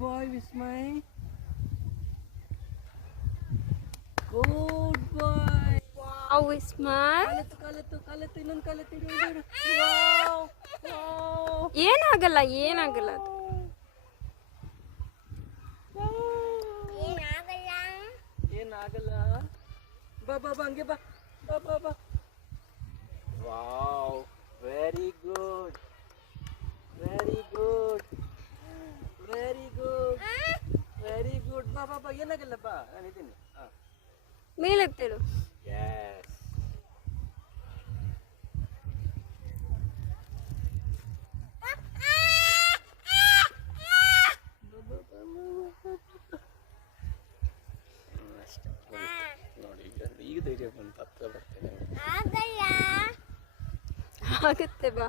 boy, Vismay. Good boy. Wow, Vismay. ಕಲಿತು ಇನ್ನೊಂದು ಕಲಿತು ವಾವ್ ವಾವ್ ಏನಾಗಲ್ಲ ಏನಾಗಲ್ಲ ಅದು. ಏನಾಗಲ್ಲ ಬಾ ಬಾ ಬಾ ಹಂಗೆ ಬಾ ಬಾ ಬಾ ಬಾ wow very good very good very good very good ಬಾ ಬಾ ಬಾ ಏನಾಗಲ್ಲ ಬಾ ನಾನು ಇದ್ದೀನಿ ಮೇಲೆತ್ತೇಳು. ಯಸ್ ನೋಡಿ ಈಗ ಧೈರ್ಯ ಬಂತು ಹತ್ರ ಬರ್ತೇನೆ ಆಗುತ್ತೆ ಬಾ.